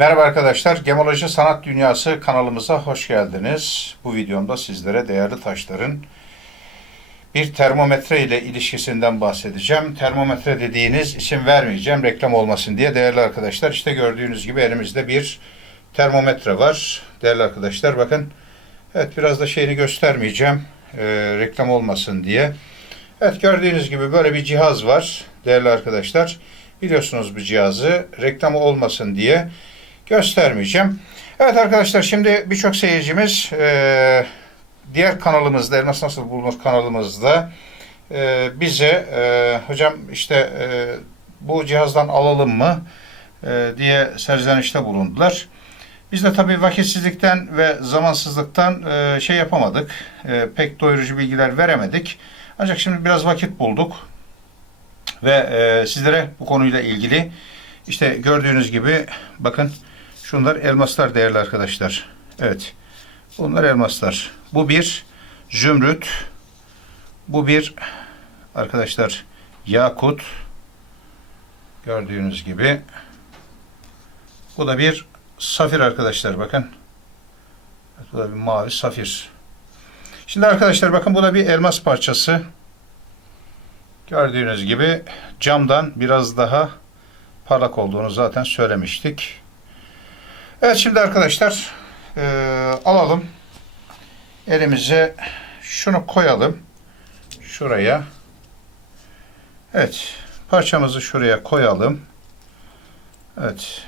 Merhaba arkadaşlar, Gemoloji Sanat Dünyası kanalımıza hoş geldiniz. Bu videomda sizlere değerli taşların bir termometre ile ilişkisinden bahsedeceğim. Termometre dediğiniz isim vermeyeceğim reklam olmasın diye değerli arkadaşlar. İşte gördüğünüz gibi elimizde bir termometre var. Değerli arkadaşlar bakın. Evet biraz da şeyini göstermeyeceğim e, reklam olmasın diye. Evet gördüğünüz gibi böyle bir cihaz var değerli arkadaşlar. Biliyorsunuz bu cihazı reklamı olmasın diye göstermeyeceğim. Evet arkadaşlar şimdi birçok seyircimiz e, diğer kanalımızda Elmas Nasıl Bulunur kanalımızda e, bize e, hocam işte e, bu cihazdan alalım mı e, diye serzenişte bulundular. Biz de tabii vakitsizlikten ve zamansızlıktan e, şey yapamadık. E, pek doyurucu bilgiler veremedik. Ancak şimdi biraz vakit bulduk. Ve e, sizlere bu konuyla ilgili işte gördüğünüz gibi bakın şunlar elmaslar değerli arkadaşlar. Evet. Bunlar elmaslar. Bu bir zümrüt. Bu bir arkadaşlar yakut. Gördüğünüz gibi. Bu da bir safir arkadaşlar bakın. Bu da bir mavi safir. Şimdi arkadaşlar bakın bu da bir elmas parçası. Gördüğünüz gibi camdan biraz daha parlak olduğunu zaten söylemiştik. Evet şimdi arkadaşlar e, alalım. Elimize şunu koyalım. Şuraya. Evet. Parçamızı şuraya koyalım. Evet.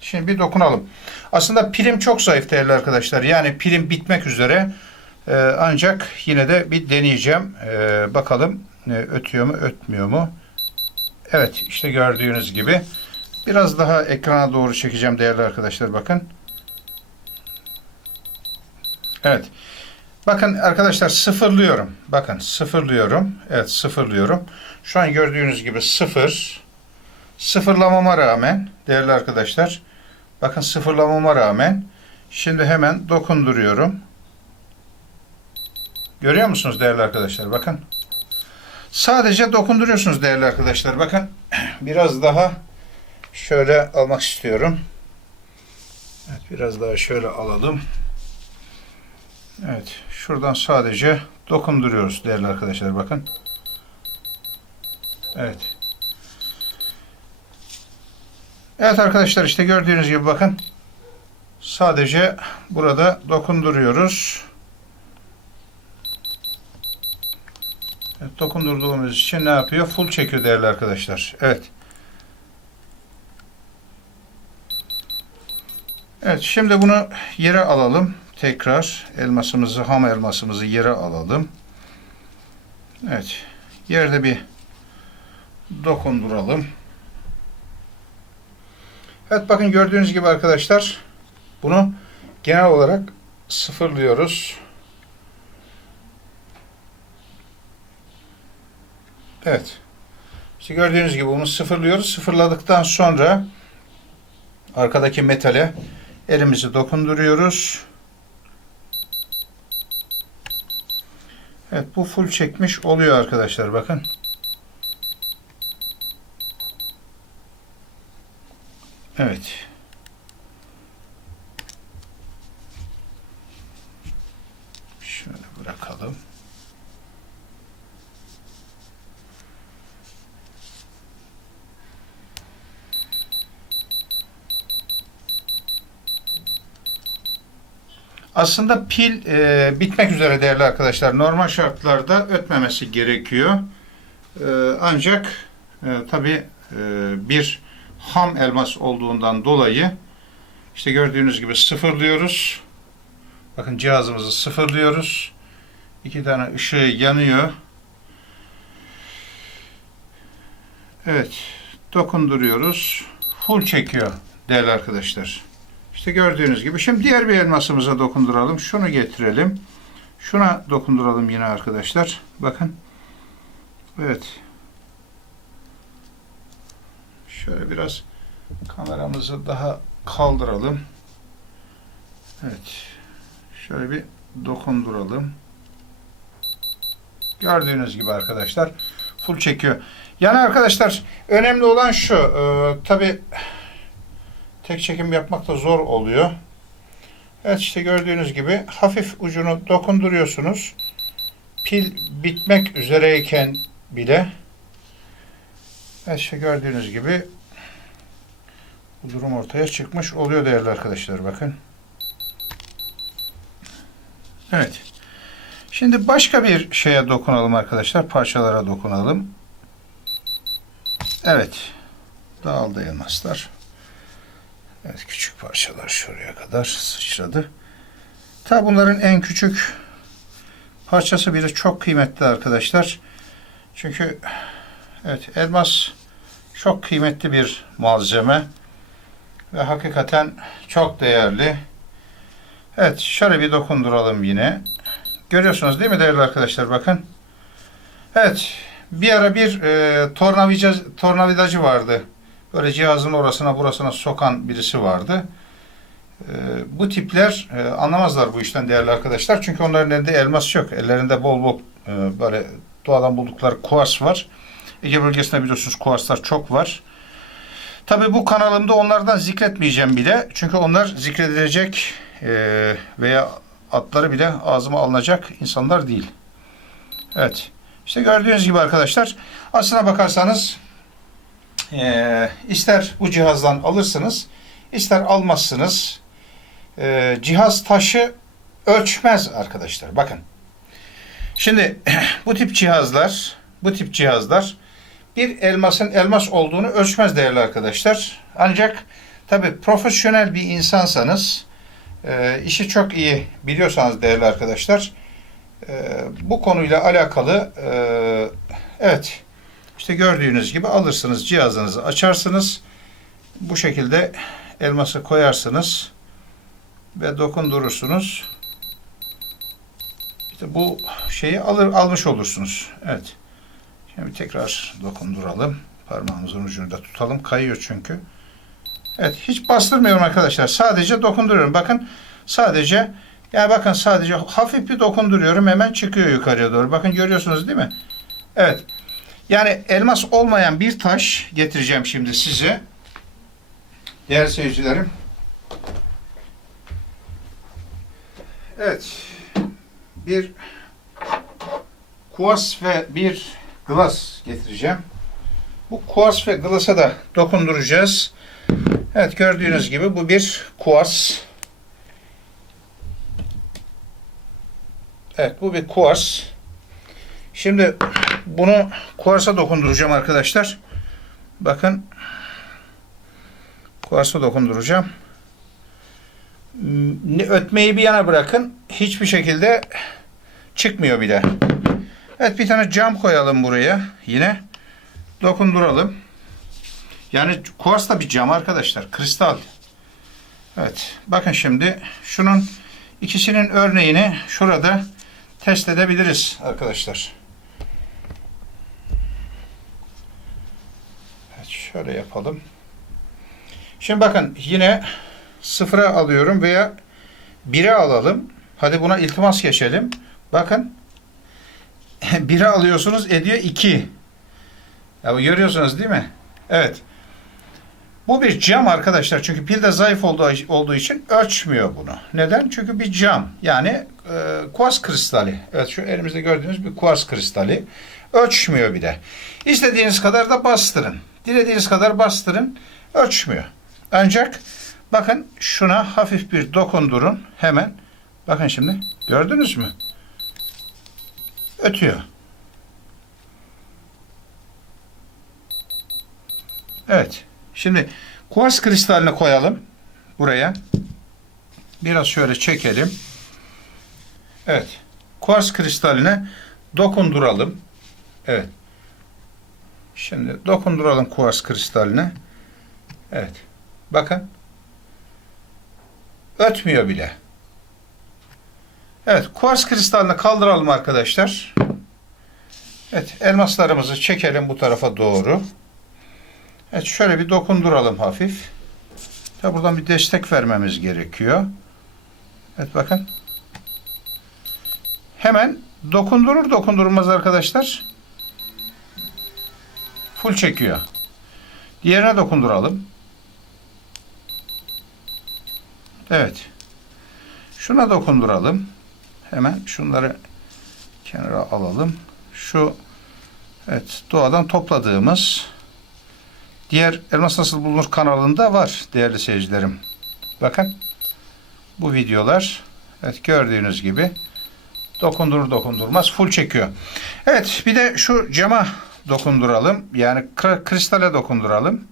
Şimdi bir dokunalım. Aslında pilim çok zayıf değerli arkadaşlar. Yani pilim bitmek üzere. E, ancak yine de bir deneyeceğim. E, bakalım e, ötüyor mu ötmüyor mu? Evet işte gördüğünüz gibi. Biraz daha ekrana doğru çekeceğim değerli arkadaşlar bakın. Evet. Bakın arkadaşlar sıfırlıyorum. Bakın sıfırlıyorum. Evet sıfırlıyorum. Şu an gördüğünüz gibi sıfır. Sıfırlamama rağmen değerli arkadaşlar. Bakın sıfırlamama rağmen şimdi hemen dokunduruyorum. Görüyor musunuz değerli arkadaşlar? Bakın. Sadece dokunduruyorsunuz değerli arkadaşlar. Bakın biraz daha şöyle almak istiyorum. Evet biraz daha şöyle alalım. Evet şuradan sadece dokunduruyoruz değerli arkadaşlar bakın. Evet. Evet arkadaşlar işte gördüğünüz gibi bakın. Sadece burada dokunduruyoruz. Evet, dokundurduğumuz için ne yapıyor? Full çekiyor değerli arkadaşlar. Evet. Evet şimdi bunu yere alalım. Tekrar elmasımızı, ham elmasımızı yere alalım. Evet. Yerde bir dokunduralım. Evet bakın gördüğünüz gibi arkadaşlar bunu genel olarak sıfırlıyoruz. Evet. İşte gördüğünüz gibi bunu sıfırlıyoruz. Sıfırladıktan sonra arkadaki metale elimizi dokunduruyoruz. Evet bu full çekmiş oluyor arkadaşlar bakın. Evet. Şöyle bırakalım. Aslında pil e, bitmek üzere değerli arkadaşlar. Normal şartlarda ötmemesi gerekiyor. E, ancak e, tabi e, bir ham elmas olduğundan dolayı işte gördüğünüz gibi sıfırlıyoruz. Bakın cihazımızı sıfırlıyoruz. İki tane ışığı yanıyor. Evet. Dokunduruyoruz. Full çekiyor değerli arkadaşlar. İşte gördüğünüz gibi. Şimdi diğer bir elmasımıza dokunduralım. Şunu getirelim. Şuna dokunduralım yine arkadaşlar. Bakın. Evet. Şöyle biraz kameramızı daha kaldıralım. Evet. Şöyle bir dokunduralım. Gördüğünüz gibi arkadaşlar full çekiyor. Yani arkadaşlar önemli olan şu. E, tabi tek çekim yapmak da zor oluyor. Evet işte gördüğünüz gibi hafif ucunu dokunduruyorsunuz. Pil bitmek üzereyken bile evet işte gördüğünüz gibi bu durum ortaya çıkmış oluyor değerli arkadaşlar bakın. Evet. Şimdi başka bir şeye dokunalım arkadaşlar. Parçalara dokunalım. Evet. Dağıldı elmaslar. Evet küçük parçalar şuraya kadar sıçradı. Tabi bunların en küçük parçası bile çok kıymetli arkadaşlar. Çünkü evet elmas çok kıymetli bir malzeme ve hakikaten çok değerli. Evet şöyle bir dokunduralım yine. Görüyorsunuz değil mi değerli arkadaşlar bakın. Evet bir ara bir e, tornavida, tornavidacı vardı. Böyle cihazın orasına burasına sokan birisi vardı. E, bu tipler e, anlamazlar bu işten değerli arkadaşlar. Çünkü onların elinde elmas yok. Ellerinde bol bol e, böyle doğadan buldukları kuars var. Ege bölgesinde biliyorsunuz kuarslar çok var. Tabi bu kanalımda onlardan zikretmeyeceğim bile. Çünkü onlar zikredilecek e, veya adları bile ağzıma alınacak insanlar değil. Evet. İşte gördüğünüz gibi arkadaşlar aslına bakarsanız e, ister bu cihazdan alırsınız ister almazsınız. E, cihaz taşı ölçmez arkadaşlar. Bakın. Şimdi bu tip cihazlar bu tip cihazlar bir elmasın elmas olduğunu ölçmez değerli arkadaşlar. Ancak tabi profesyonel bir insansanız e, işi çok iyi biliyorsanız değerli arkadaşlar e, bu konuyla alakalı e, evet işte gördüğünüz gibi alırsınız cihazınızı açarsınız bu şekilde elması koyarsınız ve dokundurursunuz işte bu şeyi alır almış olursunuz evet şimdi tekrar dokunduralım parmağımızın ucunu da tutalım kayıyor çünkü Evet hiç bastırmıyorum arkadaşlar. Sadece dokunduruyorum. Bakın sadece yani bakın sadece hafif bir dokunduruyorum. Hemen çıkıyor yukarıya doğru. Bakın görüyorsunuz değil mi? Evet. Yani elmas olmayan bir taş getireceğim şimdi size. Değerli seyircilerim. Evet. Bir kuars ve bir glass getireceğim. Bu kuars ve glass'a da dokunduracağız. Evet gördüğünüz gibi bu bir kuars. Evet bu bir kuars. Şimdi bunu kuarsa dokunduracağım arkadaşlar. Bakın kuarsa dokunduracağım. Ötmeyi bir yana bırakın. Hiçbir şekilde çıkmıyor bile. Evet bir tane cam koyalım buraya. Yine dokunduralım. Yani kuars da bir cam arkadaşlar. Kristal. Evet. Bakın şimdi şunun ikisinin örneğini şurada test edebiliriz arkadaşlar. Evet şöyle yapalım. Şimdi bakın yine sıfıra alıyorum veya bire alalım. Hadi buna iltimas geçelim. Bakın bire alıyorsunuz ediyor iki. Ya bu görüyorsunuz değil mi? Evet. Bu bir cam arkadaşlar. Çünkü pil de zayıf olduğu, olduğu için ölçmüyor bunu. Neden? Çünkü bir cam. Yani e, kuars kristali. Evet şu elimizde gördüğünüz bir kuars kristali. Ölçmüyor bir de. İstediğiniz kadar da bastırın. Dilediğiniz kadar bastırın. Ölçmüyor. Ancak bakın şuna hafif bir dokundurun. Hemen. Bakın şimdi. Gördünüz mü? Ötüyor. Evet. Şimdi kuars kristalini koyalım buraya. Biraz şöyle çekelim. Evet. Kuars kristaline dokunduralım. Evet. Şimdi dokunduralım kuars kristaline. Evet. Bakın. Ötmüyor bile. Evet. Kuars kristalini kaldıralım arkadaşlar. Evet. Elmaslarımızı çekelim bu tarafa doğru. Evet şöyle bir dokunduralım hafif. Tabi buradan bir destek vermemiz gerekiyor. Evet bakın. Hemen dokundurur dokundurmaz arkadaşlar. Full çekiyor. Diğerine dokunduralım. Evet. Şuna dokunduralım. Hemen şunları kenara alalım. Şu evet doğadan topladığımız diğer Elmas Nasıl Bulunur kanalında var değerli seyircilerim. Bakın bu videolar evet gördüğünüz gibi dokundurur dokundurmaz full çekiyor. Evet bir de şu cama dokunduralım. Yani kr- kristale dokunduralım.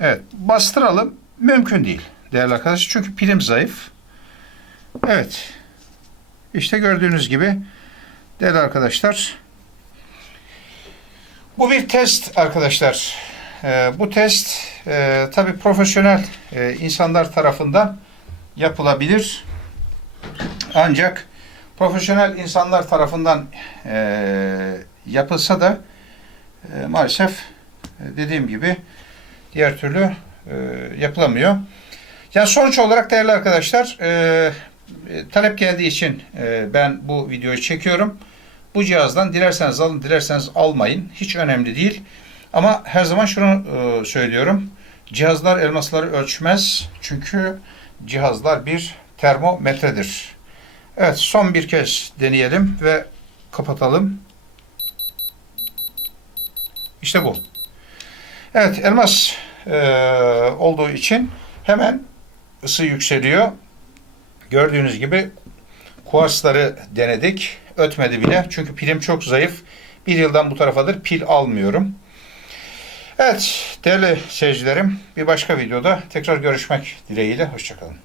Evet bastıralım. Mümkün değil değerli arkadaşlar. Çünkü pilim zayıf. Evet. İşte gördüğünüz gibi değerli arkadaşlar. Bu bir test arkadaşlar. Ee, bu test e, tabi profesyonel e, insanlar tarafından yapılabilir. Ancak profesyonel insanlar tarafından e, yapılsa da e, maalesef e, dediğim gibi diğer türlü e, yapılamıyor. Yani sonuç olarak değerli arkadaşlar e, e, talep geldiği için e, ben bu videoyu çekiyorum. Bu cihazdan dilerseniz alın, dilerseniz almayın. Hiç önemli değil. Ama her zaman şunu e, söylüyorum. Cihazlar elmasları ölçmez. Çünkü cihazlar bir termometredir. Evet son bir kez deneyelim ve kapatalım. İşte bu. Evet elmas e, olduğu için hemen ısı yükseliyor. Gördüğünüz gibi kuarsları denedik. Ötmedi bile. Çünkü pilim çok zayıf. Bir yıldan bu tarafadır pil almıyorum. Evet değerli seyircilerim bir başka videoda tekrar görüşmek dileğiyle. Hoşçakalın.